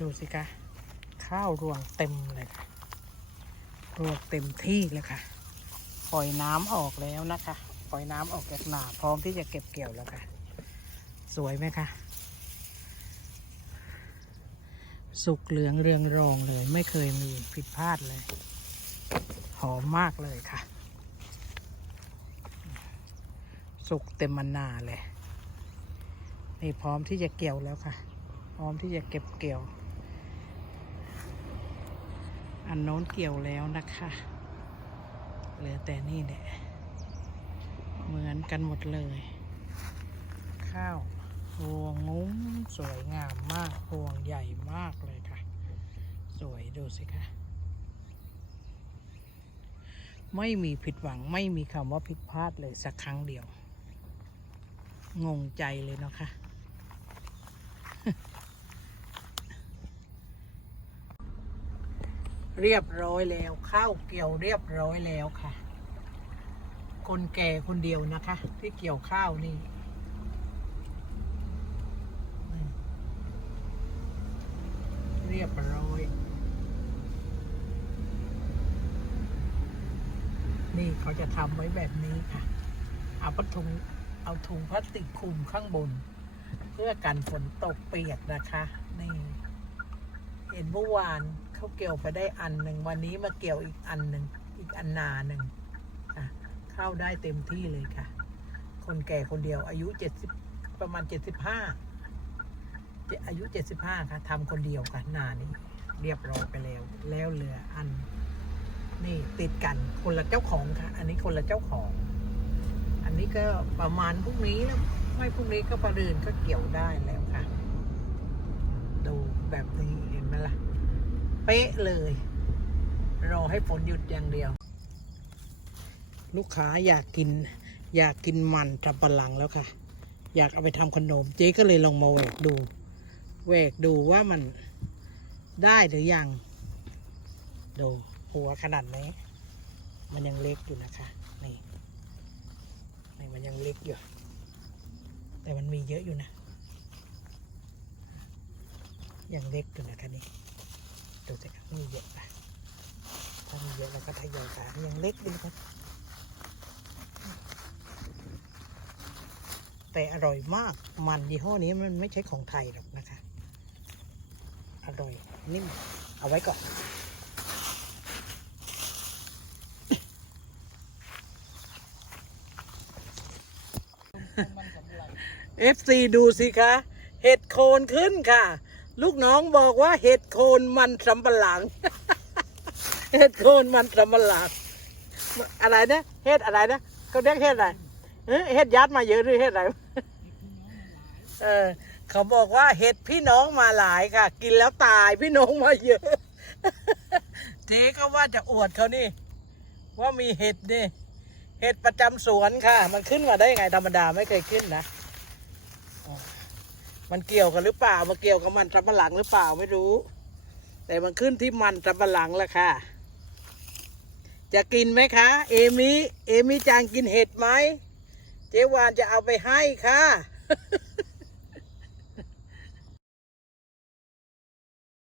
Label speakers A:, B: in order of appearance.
A: ดูสิคะข้าวรวงเต็มเลยค่ะ รวงเต็มที่เลยค่ะ ปล่อยน้ำออกแล้วนะคะ ปล่อยน้ำออกจากนาพร้อมที่จะเก็บเกี่ยวแล้วค่ะ สวยไหมคะสุกเหลืองเรืองรองเลยไม่เคยมีผิดพลาดเลย หอมมากเลยค่ะ สุกเต็มมันนาเลย นี่พร้อมที่จะเกี่ยวแล้วค่ะ พร้อมที่จะเก็บเกี่ยว นโน้นเกี่ยวแล้วนะคะ เหลือแต่นี่แหละ เหมือนกันหมดเลย ข้าวพวงงุ้มสวยงามมากพวงใหญ่มากเลยค่ะ สวยดูสิคะไม่มีผิดหวังไม่มีคำว่าผิดพลาดเลยสักครั้งเดียว งงใจเลยเนาะค่ะ เรียบร้อยแล้วข้าวเกี่ยวเรียบร้อยแล้วค่ะ คนแก่คนเดียวนะคะ ที่เกี่ยวข้าวนี่เรียบร้อย นี่เขาจะทำไว้แบบนี้ค่ะ เอาพัถุงเอาถุงพลาสติกคลุมข้างบน เพื่อกันฝนตกเปียกนะคะ นี่ เห็นเมื่อวาน เขาเกี่ยวไปได้อันหนึ่งวันนี้มาเกี่ยวอีกอันหนึ่งอีกอันนาหนึ่งค่ะเข้าได้เต็มที่เลยค่ะ คนแก่คนเดียวอายุเจ็ดสิบประมาณเจ็ดสิบห้าอายุเจ็ดสิบห้าค่ะทำคนเดียวค่ะนานี้ เรียบร้อยไปแล้ว แล้วเหลืออัน นี่ติดกันคนละเจ้าของค่ะ อันนี้คนละเจ้าของ อันนี้ก็ประมาณพรุ่งนี้แล้วไม่พรุ่งนี้ก็ประเดินก็เกี่ยวได้แล้วค่ะ ดูแบบนี้เห็นไหมล่ะ เป๊ะเลย รอให้ฝนหยุดอย่างเดียว ลูกค้าอยากกิน อยากกินมันทำปะหลังแล้วค่ะ อยากเอาไปทำขนม เจ๊ก็เลยลองมาแหวกดูแหวกดูว่ามันได้หรือยัง ดูหัวขนาดนี้มันยังเล็กอยู่นะคะนี่นี่มันยังเล็กอยู่ แต่มันมีเยอะอยู่นะ ยังเล็กอยู่นะคะนี่ ดูสิครับมีเยอะนะถ้ามีเยอะเราก็ทยอยขายยังเล็กอยู่ครับ แต่อร่อยมากมันยี่ห้อนี้มันไม่ใช่ของไทยหรอกนะคะ อร่อยนิ่มเอาไว้ก่อนเอฟซีดูสิคะ เห็ดโคนขึ้นค่ะ ลูกน้องบอกว่าเห็ดโคนมันสำปะหลัง เห็ดโคนมันสำปะหลัง อะไรนะเห็ดอะไรนะเขาเรียกเห็ดอะไรเอ้ยเห็ดยัดมาเยอะหรือเห็ดอะไร เออ เขาบอกว่าเห็ดพี่น้องมาหลายค่ะ กินแล้วตายพี่น้องมาเยอะ เจ๊ก็ว่าจะอวดเขานี่ ว่ามีเห็ดนี่ เห็ดประจำสวนค่ะ มันขึ้นมาได้ยังไงธรรมดาไม่เคยขึ้นนะ มันเกี่ยวกันหรือเปล่ามาเกี่ยวกับมันสับปะหลังหรือเปล่าไม่รู้ แต่มันขึ้นที่มันสับปะหลังแหละค่ะ จะกินไหมคะ เอมิเอมิจางกินเห็ดไหมเจ๊วานจะเอาไปให้ค่ะ